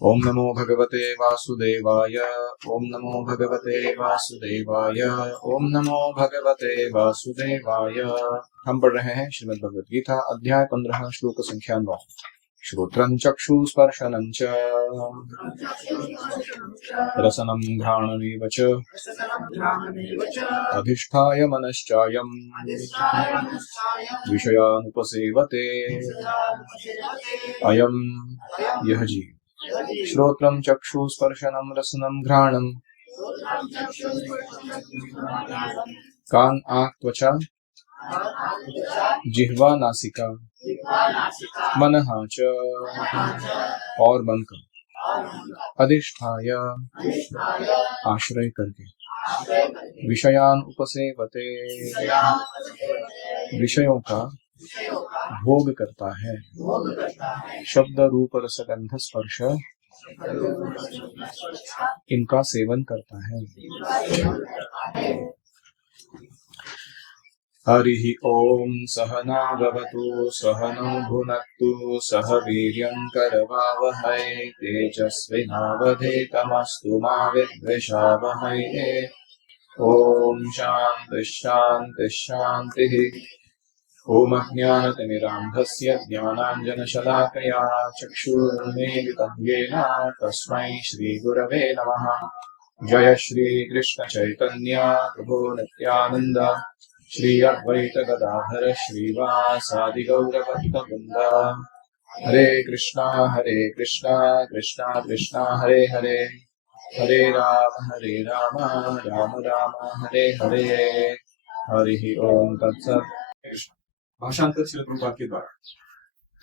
ओम नमो भगवते वासुदेवाय। ओम नमो भगवते वासुदेवाय। ओम नमो भगवते वासुदेवाय। हम पढ़ रहे हैं श्रीमद् भगवद गीता अध्याय 15 श्लोक संख्या 9। श्रोत्रं चक्षुस्पर्शनं च रसनं घ्राणमेव च अधिष्ठाय मनश्चायं विषयानुपसेवते। अयं यह जीव श्रोत्रं चक्षुस्पर्शनं रसनं घ्राणं कान आँख त्वचा जिह्वा नासिका मनः च और मन का अधिष्ठाय आश्रय करके विषयान उपसेवते विषयों का भोग करता है। शब्द रूप रसगंध स्पर्श इनका सेवन करता है। हरिः ओम सहना भवतु सहनौ भुनक्तु सह वीर्यं करवावहै तेजस्विनावधीतमस्तु मा विद्विषावहै। ओम शान्तिः शान्तिः शान्तिः। ओम अज्ञानतिमिरान्धस्य ज्ञानाञ्जनशलाकया चक्षुरुन्मीलितं येन तस्मै श्रीगुरवे नमः। जय श्री कृष्ण चैतन्य प्रभु नित्यानंद श्री अद्वैत गदाधर श्रीवासादि गौरभक्तवृंद। हरे कृष्णा कृष्णा कृष्णा हरे हरे, हरे राम राम राम हरे हरे। हरि ओम तत्सत्। भाषांतर श्रील प्रभुपाद के द्वारा।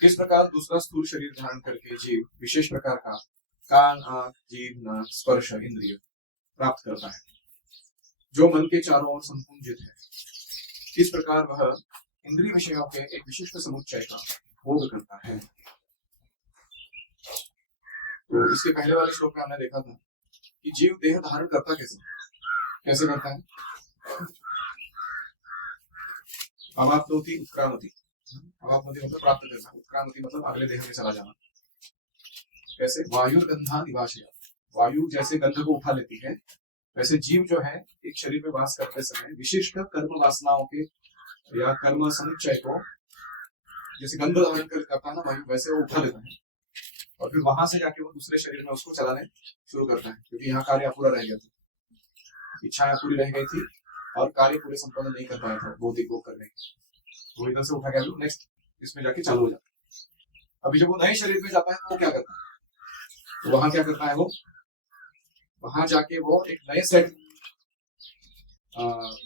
इस प्रकार दूसरा स्थूल शरीर धारण करके जीव विशेष प्रकार का कान आंख जीभ नाक स्पर्श इंद्रिय प्राप्त करता है, जो मन के चारों ओर संपूजित है। इस प्रकार वह इंद्रिय विषयों के एक विशिष्ट समुच्चय का भोग करता है। तो इसके पहले वाले श्लोक में हमने देखा था कि जीव देह धारण करता कैसे करता है। अवाप्नोति उत्क्रामति। अवाप्नोति मतलब प्राप्त करना, उत्क्रामति मतलब अगले देह में चला जाना। कैसे? वायुर्गंधा निवाशय। वायु जैसे गंध को उठा लेती है, वैसे जीव जो है एक शरीर में वास करते समय विशिष्ट कर्म वासनाओं के या कर्म समुच्चय को जैसे गंध धारण करता है ना वायु, वैसे वो उठा लेता है और फिर वहां से जाके वो दूसरे शरीर में उसको चलाने शुरू करता है। क्योंकि यहाँ कार्य अपूरा रह गया था, इच्छाएं अपूरी रह गई थी और कार्य पूरे संपन्न नहीं कर पाया था भौतिक भोग करने की, तो इधर से उठा गया नेक्स्ट इसमें जाके चालू हो जाता है। अभी जब वो नए शरीर में जाता है तो वो क्या करता है, तो वहां क्या करता है वो, वहां जाके वो एक नए सेट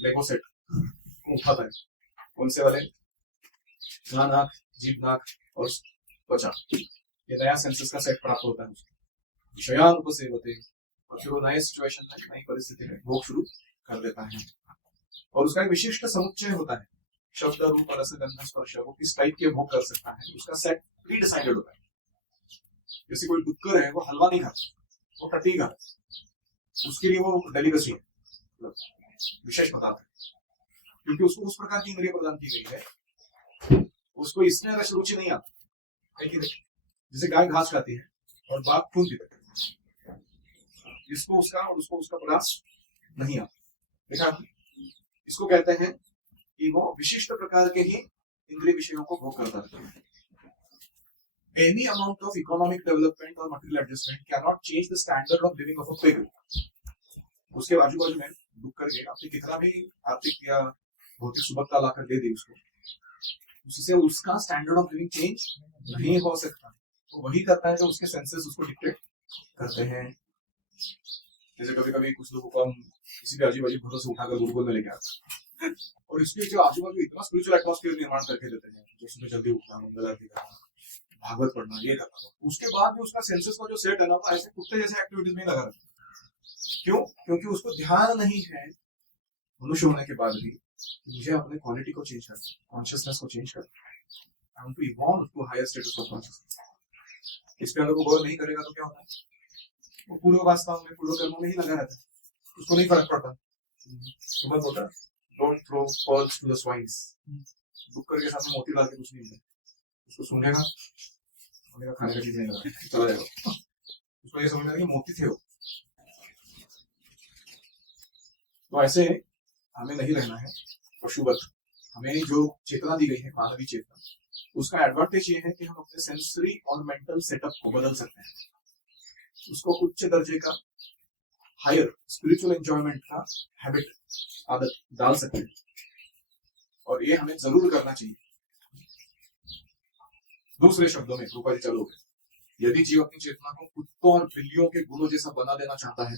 लेगो सेट को उठाता है। कौन से वाले? कान आंख जीभ नाक और त्वचा, ये नया सेंसेस का सेट प्राप्त होता है उसको। विषयान उपसेवते, और फिर वो नए सिचुएशन में नई परिस्थिति में भोग शुरू कर देता है। और उसका एक विशिष्ट समुच्चय होता है, शब्द रूप रस गंध स्पर्श, वो किस टाइप के भोग कर सकता है उसका सेट प्री डिसाइडेड होता है। जैसे कोई डुक्कर है वो हलवा नहीं खाता, वो टट्टी खाता, उसके लिए वो डेलिकेसी है, विशेष पदार्थ है, क्योंकि उसको उस प्रकार की इंद्रिय प्रदान की गई है, उसको इसमें अगर रुचि नहीं आता है कि जैसे गाय घास खाती है और बाघ खून पीता है, इसको उसका और उसको उसका पदार्थ नहीं आता। देखा, इसको कहते हैं कि वो विशिष्ट प्रकार के ही इंद्रिय विषयों को भोग करता है। Any amount of economic development or material adjustment cannot change the standard of living of a pig. उसके बाजू बाजू में दुख करके आपने कितना भी आर्थिक या भौतिक सुबकता लाकर दे दी उसको, उससे उसका स्टैंडर्ड ऑफ लिविंग चेंज नहीं हो सकता। तो वही करता है जो उसके सेंसेस उसको डिक्टेट करते हैं। जैसे कभी कभी कुछ लोगों को हम किसी भी अजीब अजीब भरोसे उठाकर गुरुकुल में लेके आते हैं और इसके जो आजू बाजू इतना स्पिरिचुअल एटमॉस्फेयर निर्माण करके देते हैं, जो उसमें जल्दी उठना, मंगल आरती करना, भागवत पढ़ना, ये करना, उसके बाद भी उसका सेंसेस का जो सेट है ना वो ऐसे कुत्ते जैसे एक्टिविटीज में लगा रहता है। क्यों? क्योंकि उसको ध्यान नहीं है मनुष्य होने के बाद भी मुझे अपने क्वालिटी को चेंज करना, कॉन्शियसनेस को चेंज करना, I want to evolve to higher status of consciousness. इस पे अगर वो गौर नहीं करेगा तो क्या होता है, वो पूर्व वास्तव में पूर्व कर्मों में ही लगा रहता है, उसको नहीं फर्क पड़ता। सुबह बोलता don't throw pearls to the swines, डुक्कर के सामने मोती डाल के कुछ नहीं होता, उसको सूंघेगा, खाने का चीज नहीं लगा चला जाएगा। ये समझ में आया कि मोती थे वो। तो ऐसे हमें नहीं रहना है पशुवत। हमें जो चेतना दी गई है, मानवीय चेतना, उसका एडवांटेज ये है कि हम अपने सेंसरी और मेंटल सेटअप को बदल सकते हैं, उसको उच्च दर्जे का हायर स्पिरिचुअल एंजॉयमेंट का हैबिट, आदत डाल सकते हैं, और ये हमें जरूर करना चाहिए। दूसरे शब्दों में रूपा जी चलोगे, यदि जीव अपनी चेतना को कुत्तों और बिल्लियों के गुणों जैसा बना देना चाहता है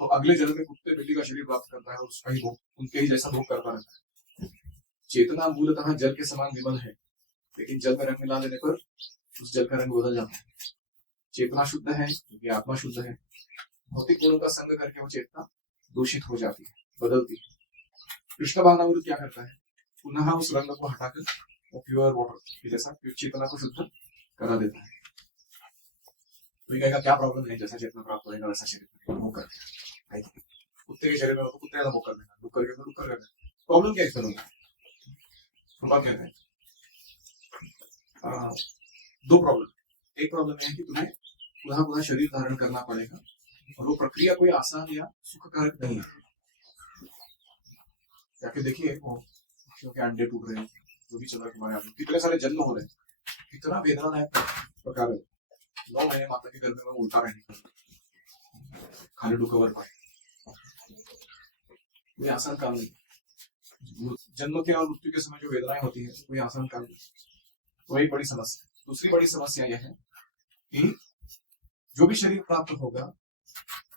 तो अगले जन्म में कुत्ते बिल्ली का शरीर प्राप्त करता है और उसका ही भोग, उनके ही जैसा भोग करता रहता है। चेतना मूलतः जल के समान विमल है, लेकिन जल में रंग मिला देने पर उस जल का रंग बदल जाता है। चेतना शुद्ध है क्योंकि आत्मा शुद्ध है। भौतिक गुणों का संग करके वो चेतना दूषित हो जाती है, बदलती है। कृष्ण भावनामृत क्या करता है, पुनः उस रंग को हटाकर वो प्योर वाटर जैसा चेतना को शुद्ध करा देता है। तो ये कहेगा क्या प्रॉब्लम है, जैसा चेतना प्राप्त होगा वैसा शरीर भोग कर देगा। कुत्ते के शरीर में हो तो कुत्ते का भोग कर देगा, दुख करके तो दुख कर देगा। प्रॉब्लम क्या है? बात कहते हैं दो प्रॉब्लम। एक प्रॉब्लम है कि तुम्हें पुनः पुनः शरीर धारण करना पड़ेगा, और वो प्रक्रिया कोई आसान या सुखकारक नहीं है। जाके देखिए वो पक्षियों के अंडे टूट रहे हैं, जो भी चल रहा है तुम्हारे यहाँ, कितने सारे जन्म हो रहे हैं, कितना वेदनादायक प्रकार है। 9 महीने माता के गर्भ में उल्टा रहने का, खाली डुकवर पाए, कोई आसान काम नहीं। जन्म के और मृत्यु के समय जो वेदनाएं होती है कोई आसान काम नहीं। तो एक बड़ी समस्या। दूसरी बड़ी समस्या यह है कि जो भी शरीर प्राप्त होगा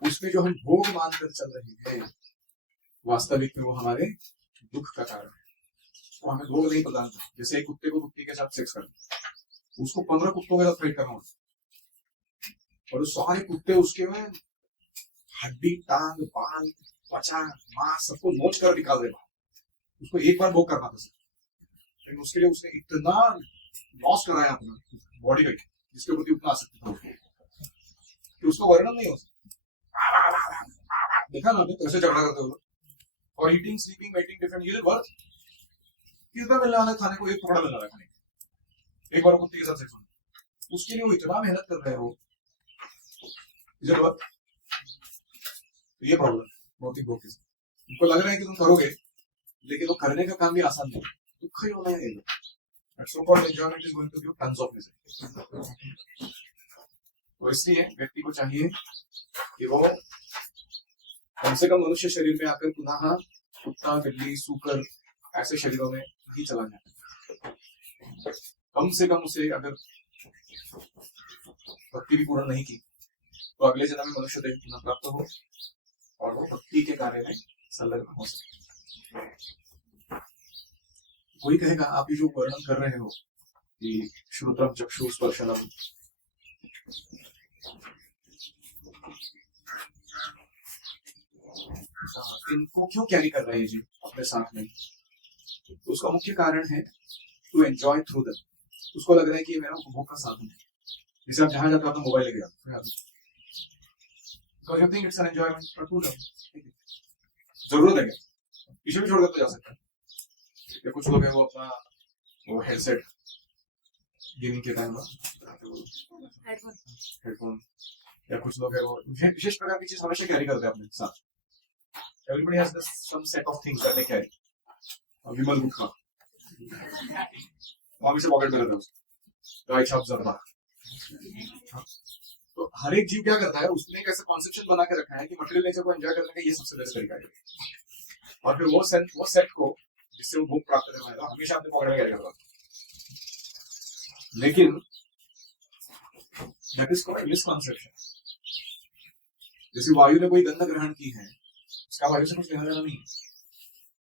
उसमें जो हम भोग मानकर चल रहे हैं, वास्तविक में वो हमारे दुख का कारण है। तो हमें भोग नहीं प्रदान करना। जैसे एक कुत्ते को कुत्ते के साथ सेक्स करना, उसको 15 कुत्तों के साथ फाइट करना होता, और सारे कुत्ते उसके में हड्डी, टांग, बाल, त्वचा, मांस सबको नोच कर निकाल रहे, उसको एक बार भोग करना था सर। लेकिन उसके लिए उसने इतना लॉस कराया अपना बॉडी का, जिसके प्रति उतना आसक्ति था उसको कि उसको वर्णन नहीं हो सकता। देखा ना आपने कैसे झगड़ा करते हो, और ईटिंग, स्लीपिंग, वेटिंग डिफरेंट, ये वर्थ कितना मिलने वाला खाने को, एक टुकड़ा मिलने वाला खाने को, एक बार कुत्ते के साथ सेक्स होना, उसके लिए वो इतना मेहनत कर रहे हो। ये प्रॉब्लम भौतिक भोग के साथ। उनको लग रहा है कि तुम करोगे, लेकिन वो करने का काम भी आसान नहीं, दुख ही होना है। Enjoyment is going to give tons of misery. तो इसलिए व्यक्ति को चाहिए कि वो कम से कम मनुष्य शरीर में आकर पुनः कुत्ता, बिल्ली, सूकर ऐसे शरीरों में ही चला जाए। कम से कम उसे अगर भक्ति भी पूर्ण नहीं की तो अगले जन्म में मनुष्य देह पुनः प्राप्त हो और वो भक्ति के कार्य में संलग्न हो सके। कोई कहेगा आप ये जो वर्णन कर रहे हो कि श्रोत्रम चक्षु स्पर्शनम, इनको क्यों कैरी कर रहे हैं जी अपने साथ में? तो उसका मुख्य कारण है टू एंजॉय थ्रू दैट। उसको लग रहा है कि ये मेरा उपभोग का साधन है। जैसे आप जहां जाते हो अपना मोबाइल लेके जाते हो, because you think it's an enjoyment for to them. जरूरत है क्या? पीछे भी छोड़कर तो जा सकता है। या कुछ लोग हैं वो अपना वो हेडसेट गेमिंग के टाइम हेडफोन, या कुछ लोग हैं वो विशेष प्रकार की चीज हमेशा कैरी करते हैं अपने साथ। Everybody has this some set of things that they carry. विमल गुटखा वहां से पॉकेट में रहता है, गाय छाप जर्दा। तो हर एक जीव क्या करता है, उसने एक ऐसा कॉन्सेप्शन बना के रखा है कि मटेरियल नेचर को एंजॉय करने का ये सबसे बेस्ट तरीका है, और फिर वो सेट को जिससे वो भोग प्राप्त करने वाला हमेशा अपने पॉकेट में कैरी करता है। लेकिन दैट इज कॉल्ड मिसकॉन्सेप्शन। जैसे वायु ने कोई गंध ग्रहण की है, उसका वायु से कुछ लेना देना नहीं,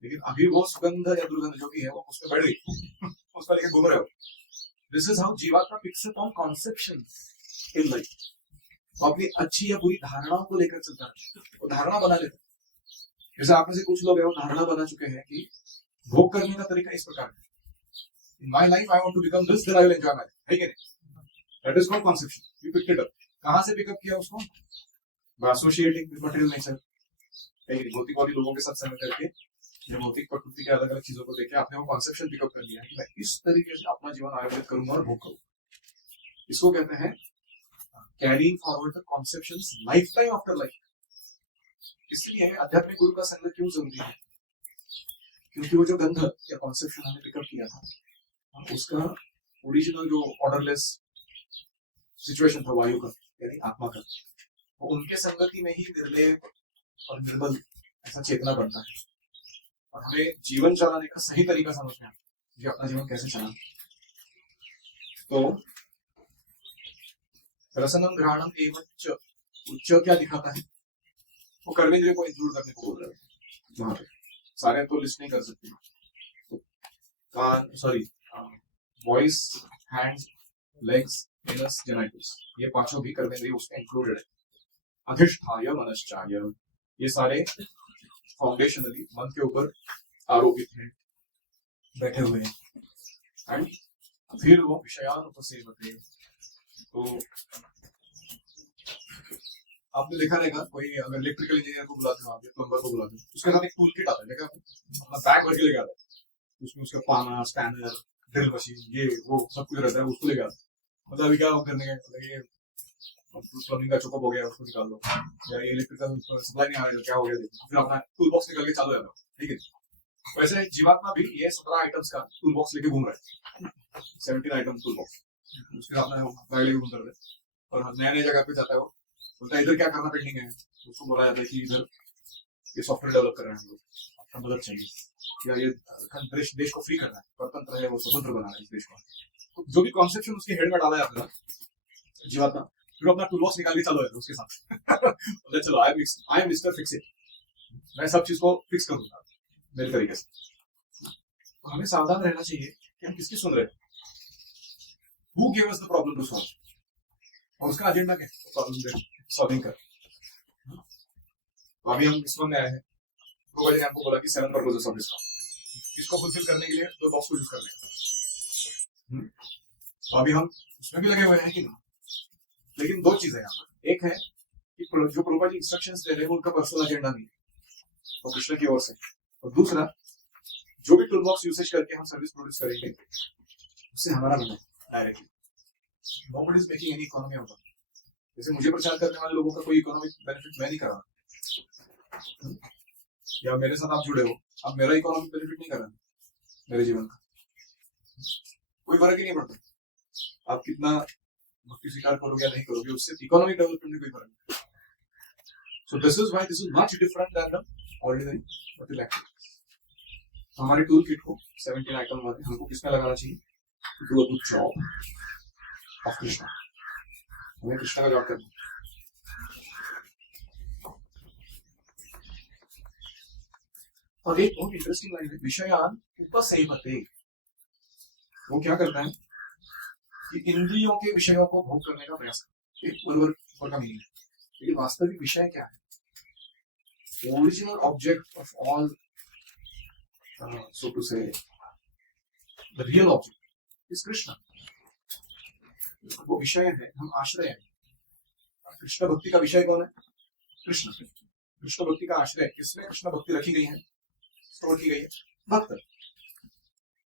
लेकिन अभी वो सुगंध या दुर्गंध जो भी है वो उसमें बढ़ गई, उसको लेके घूम रहे हो। दिस इज हाउ जीवात्मा picks up on conceptions in life. वो अपनी अच्छी या बुरी धारणाओं को लेकर चलता है, वो धारणा बना लेता है। जैसे आप में से कुछ लोग हैं वो धारणा बना चुके हैं कि भोग करने का तरीका इस प्रकार है, in my life I want to become this, then I will enjoy my life, है कि नहीं? That is called conception. You picked it up. कहां से पिकअप किया उसको? By associating with material nature. भौतिकवादी लोगों के साथ समय करके, ये भौतिक प्रकृति के अलग अलग चीजों को देखे आपने वो कॉन्सेप्शन पिकअप कर लिया है कि मैं इस तरीके से अपना जीवन आयोजित करूंगा और भोग करूंगा। इसको कहते हैं carrying forward the conceptions lifetime after life. इसलिए आध्यात्मिक गुरु का संग क्यों जरूरी है? क्योंकि वो जो गंध या कॉन्सेप्शन हमने पिकअप किया था, उसका ओरिजिनल जो ऑर्डरलेस सिचुएशन था वायु का यानी आत्मा का, वो उनके संगति में ही निर्लेप और निर्बल ऐसा चेतना बनता है। और हमें जीवन चलाने का सही तरीका समझ में आता है कि अपना जीवन कैसे चलाना। तो रसनम घ्राणम एवं उच्च क्या दिखाता है? वो कर्मेंद्रिय को इंक्लूड करने को बोल रहे हैं वहां पे। सारे तो लिस्ट नहीं कर सकते। तो कान, sorry, voice, hands, legs, anus, genitals, ये पांचों भी कर्मेंद्रिय उसमें इंक्लूडेड है। अधिष्ठाय मनश्चाय, ये सारे फाउंडेशनली मन के ऊपर आरोपित हैं, बैठे हुए हैं। एंड फिर वो विषयानुपसेवते। तो आपने देखा रहेगा, कोई अगर इलेक्ट्रिकल इंजीनियर को बुलाते हो, प्लम्बर को बुलाते हो, उसके साथ एक टूल किट आता है, देखा अपना बैग भर के लेके आता है। उसमें उसका पाना, स्पैनर, ड्रिल मशीन, ये वो सब कुछ रहता है, उसको लेके आता है। मतलब अभी क्या करने का, मतलब ये प्लम्बिंग का चोकअप हो गया, उसको निकाल दो, या ये इलेक्ट्रिकल सप्लाई नहीं आ रही, क्या हो गया देखो, फिर अपना टूल बॉक्स निकल के चालू है, ठीक है। वैसे जीवात्मा भी ये 17 आइटम्स का टूल बॉक्स लेके घूम रहा है, 17 आइटम टूल बॉक्स, उसके साथ बैग लेके घूम रहे हैं। और नया नया जगह पे जाता है, वो बोलता है इधर क्या करना पेंडिंग है, उसको बोला जाता है कि इधर ये सॉफ्टवेयर डेवलप कर रहे हैं हम लोग, आपका मदद चाहिए, या ये देश को फ्री करना है, परतंत्र है वो स्वतंत्र बनाना है इस देश को। तो जो भी कॉन्सेप्शन उसके हेड में डाला जाता है जीवात्मा, फिर अपना टूल बॉक्स निकाल के चालू है उसके साथ बोलता चलो I am mister fix it, मैं सब चीज को फिक्स करूंगा मेरे तरीके से। तो हमें सावधान रहना चाहिए कि हम किसकी सुन रहे हैं। Who gave us the problem to solve? और उसका एजेंडा क्या है प्रॉब्लम सॉल्विंग का। तो अभी हम इस में आए हैं, तो ने हमको बोला कि 7 पर्पसेस ऑफ डिस्काउंट, इसको फुलफिल करने के लिए 2 बॉक्स को यूज कर लें। तो अभी हम उसमें भी लगे हुए हैं कि नहीं, लेकिन 2 चीजें यहाँ पर। एक है कि जो प्रभुपाद जी इंस्ट्रक्शंस दे रहे हैं उनका पर्सनल एजेंडा नहीं है, तो कृष्ण की ओर से। और दूसरा, जो भी टूल बॉक्स यूसेज करके हम सर्विस प्रोड्यूस करेंगे उससे हमारा भला directly, nobody is making any economy out of. जैसे मुझे प्रचार करने वाले लोगों का कोई इकोनॉमिक बेनिफिट मैं नहीं कर रहा, या मेरे साथ आप जुड़े हो, अब मेरा इकोनॉमिक बेनिफिट नहीं कर रहा मेरे जीवन का, कोई फर्क ही नहीं पड़ता। आप कितना भक्ति स्वीकार करोगे या नहीं करोगे, उससे इकोनॉमिक डेवलपमेंट में कोई फर्क नहीं। So this is why this is much different than the ordinary material activities. हमारे टूल किट को 17 आइटम वाले हमको किसमें लगाना चाहिए? To do a good job of Krishna, हमें कृष्णा का जॉब करना। और एक बहुत इंटरेस्टिंग लाइन है, विषयान उपसेवते। वो क्या करता है कि इंद्रियों के विषयों को भोग करने का प्रयास करता है। एक वर्ड का मीनिंग है, लेकिन वास्तविक विषय क्या है? Original object of all, so to say the real object is Krishna. वो विषय है, हम आश्रय हैं। कृष्ण भक्ति का विषय कौन है? कृष्ण। कृष्ण भक्ति का आश्रय किसमें कृष्ण भक्ति रखी गई है, स्टोर की गई है? भक्त।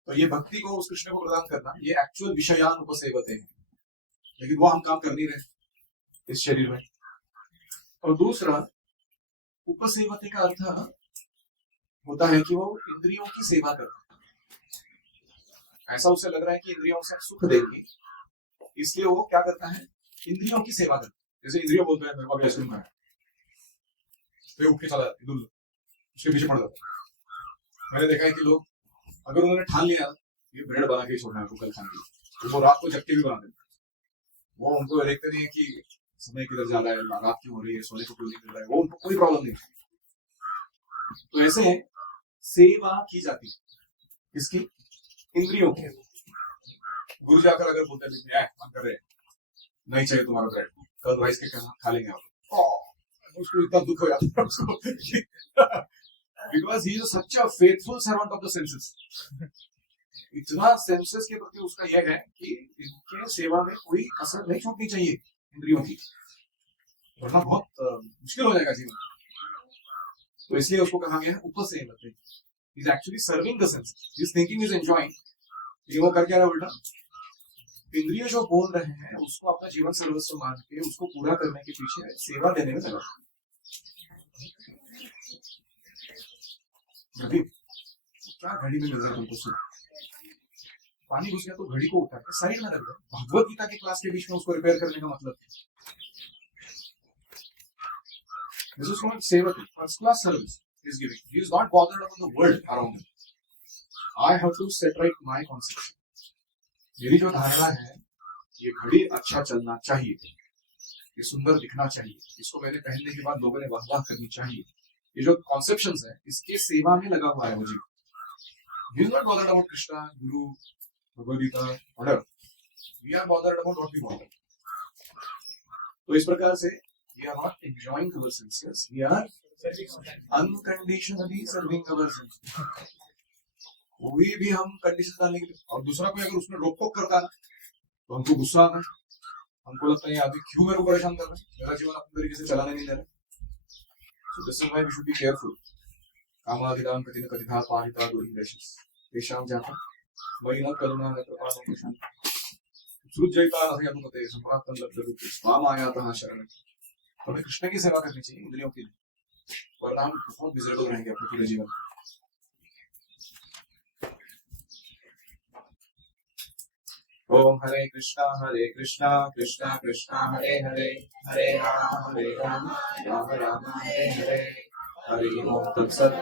तो ये भक्ति को उस कृष्ण को प्रदान करना, ये एक्चुअल विषयान उपसेवते हैं, लेकिन वो हम काम कर नहीं रहे इस शरीर में। और दूसरा, उपसेवते का अर्थ होता है कि वो इंद्रियों की सेवा करता है। ऐसा उसे लग रहा है कि इंद्रियों से सुख देंगी, इसलिए वो क्या करता है? इंद्रियों की सेवा करता है। जैसे इंद्रियों बोलते हैं मेरे को आइसक्रीम खाना है, तो उठ के चला जाता है, उसके पीछे पड़ जाता है। मैंने देखा है कि लोग अगर उन्होंने ठान लिया ये ब्रेड बना के छोड़ना है कल खाने के लिए, तो वो रात को जग के भी बना देते हैं। वो उनको देखते नहीं है कि समय किधर जा रहा है, रात क्यों हो रही है, सोने को क्यों नहीं मिल रहा है, वो उनको कोई प्रॉब्लम नहीं है। तो ऐसे सेवा की जाती है इसकी, इंद्रियों की। गुरु जाकर अगर बोलते हैं मन कर रहे नहीं चाहिए तुम्हारा ब्रेड, कल राइस के खा लेंगे आप, उसको इतना दुख हो जाता है उसको, because he is such a faithful servant of the senses. इतना सेंसेस के प्रति उसका यह है कि इनके सेवा में कोई कसर नहीं छूटनी चाहिए इंद्रियों की, वरना बहुत मुश्किल हो जाएगा जीवन। तो इसलिए उसको कहा गया है उपसेवते। He's actually serving the senses. His thinking is enjoying. ये वो कर क्या रहा है उल्टा? इंद्रिय जो बोल रहे हैं उसको अपना जीवन सर्वस्व मान के उसको पूरा करने के पीछे सेवा देने में लगा। घड़ी क्या घड़ी में मिल रहा है तुमको सुन, पानी घुस गया तो घड़ी को उठा के साइड में रख दो। भगवत गीता के क्लास के बीच में उसको रिपेयर करने का मतलब दिस इज कॉल्ड सेवा, first class service is giving. He is not bothered about the world around him. I have to set right my conception. मेरी जो धारणा है, ये घड़ी अच्छा चलना चाहिए, ये सुंदर दिखना चाहिए, इसको मैंने पहनने के बाद लोगों ने वाह वाह करनी चाहिए, ये जो कॉन्सेप्शंस है इसके सेवा में लगा हुआ है मुझे। He is not bothered about Krishna, Guru, Bhagavad Gita, whatever. We are bothered about what we want. तो इस प्रकार से we are not enjoying our senses, we are unconditionally serving our senses. कोई भी हम कंडीशन डालने के, और दूसरा कोई अगर उसमें रोक टोक करता है तो हमको गुस्सा आता है, हमको लगता है आदमी क्यों मेरे को परेशान कर रहा है, मेरा जीवन अपनी तरीके से चलाने नहीं दे रहा। So this is why we should be careful. कामादिदान कतिन कतिधा पाहिता दुर्निदेशस तेषां जाता मयि न करुणा न कृपा न कुशल सुजयता न यमुनते संप्राप्तं लब्धरूपे स्वामायातः शरणं। हमें कृष्ण की सेवा करनी चाहिए इंद्रियों की, वरना हम बहुत मिजरेबल रहेंगे अपने पूरे जीवन। ओम हरे कृष्णा कृष्णा कृष्णा हरे हरे, हरे राम राम राम हरे हरे, हरि ओम तत्सत।